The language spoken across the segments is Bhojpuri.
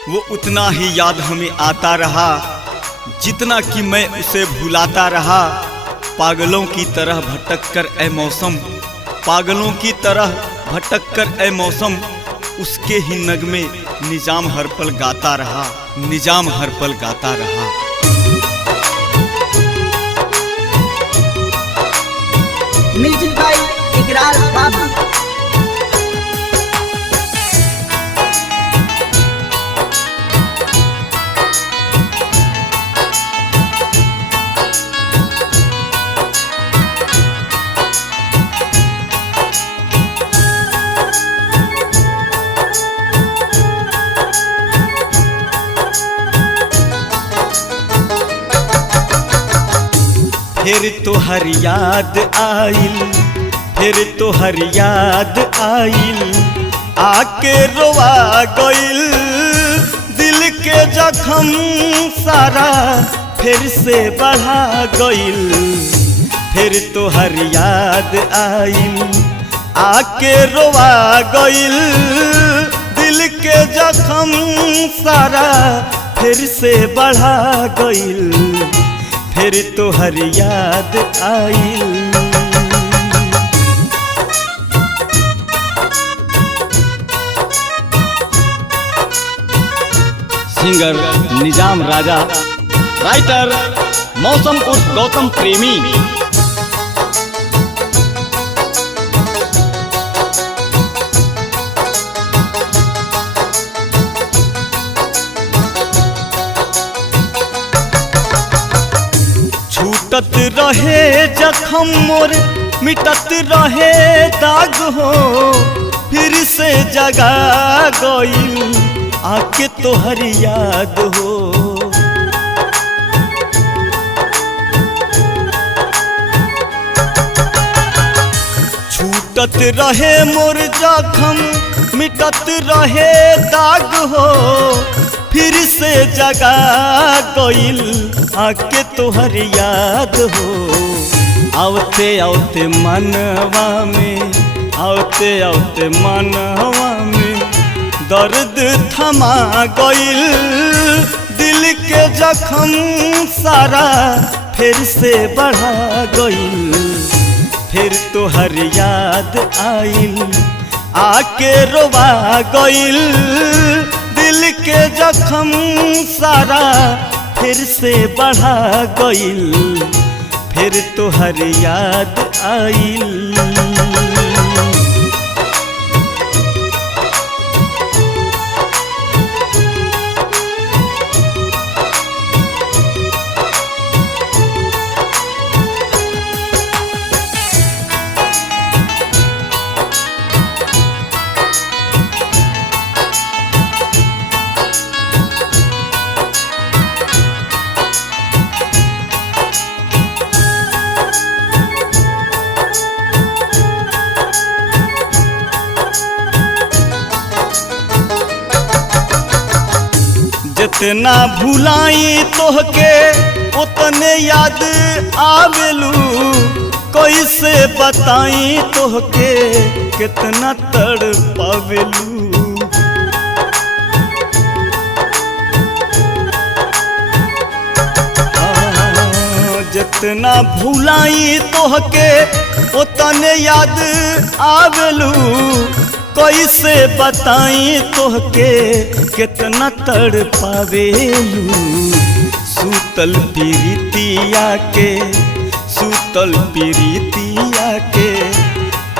वो उतना ही याद हमें आता रहा जितना कि मैं उसे भुलाता रहा। पागलों की तरह भटक कर ए मौसम, पागलों की तरह भटक कर ए मौसम, उसके ही नगमे निजाम हर पल गाता रहा, निजाम हर पल गाता रहा। म्यूजिक बाय इकरार बाबू। फिर तो हर याद आइल, फिर तो हर याद आइल, आके रोवा गइल दिल के जख्म सारा फिर से बढ़ा गइल। फिर तो हर याद आइल, आके रोवा गइल दिल के जख्म सारा फिर से बढ़ा गइल। फिर तो हर याद आइल। सिंगर निजाम राजा, राइटर मौसम उर्फ गौतम प्रेमी। छूटत रहे जख्म मोर, मिटत रहे दाग हो, फिर से जगा गइल आके तोहर याद हो। छूटत रहे मोर जख्म, मिटत रहे दाग हो, फिर से जगा गइल आके तोहर याद हो। आवते आवते मनवा में, आवते आवते मनवा में दर्द थमा गइल दिल के जख्म सारा फिर से बढ़ा गइल। फिर तोहर याद आइल, आके रोवा गइल दिल के जख्म सारा फिर से बढ़ा गइल। फिर तोहर याद आइल। जितना भुलाई तोहके उतने याद आवेलू, कैसे बताई तोहके कितना तड़पावेलू। जितना भुलाई तोहके उतने याद आवेलू, कैसे बताई तोहके कितना तड़पावेलू। सूतल पीरितिया के, सूतल पीरितिया के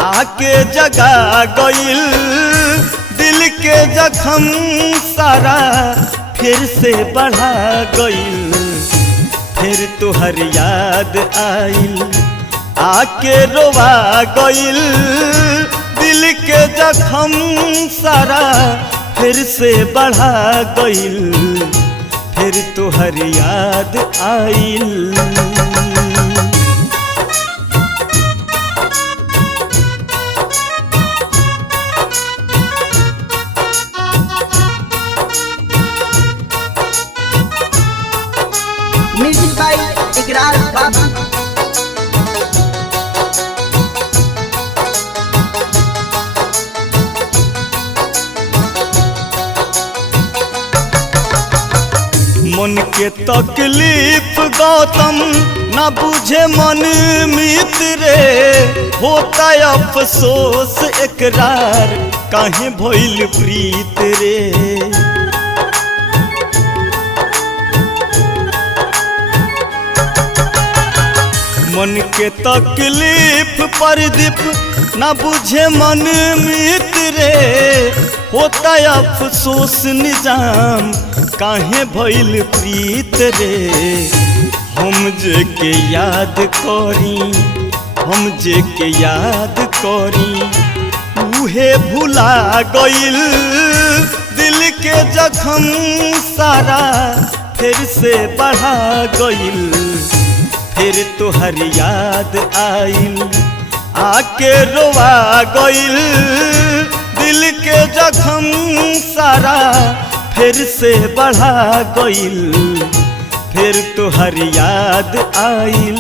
आके जगा गइल दिल के जख्म सारा फिर से बढ़ा गइल। फिर तोहर याद आइल, आके रोवा गइल दिल के जख्म सारा फिर से बढ़ा गइल। फिर तोहर याद आइल। म्यूजिक बाय इकरार बाबू। मन के तकलीफ गौतम ना बुझे मन मित्र होता अफसोस एकरार काहे भइल प्रीत रे। मन के तकलीफ प्रदीप ना बुझे मन मित्र होता अफसोस निजाम काहे भइल प्रीत रे। हम जे के याद करी हम जे के याद करी उहे भुला गइल दिल के जख्म सारा फिर से बढ़ा गइल। फिर तोहर याद आइल आके रोवा गइल दिल के जख्म सारा फिर से बढ़ा गइल। फिर तोहर याद आइल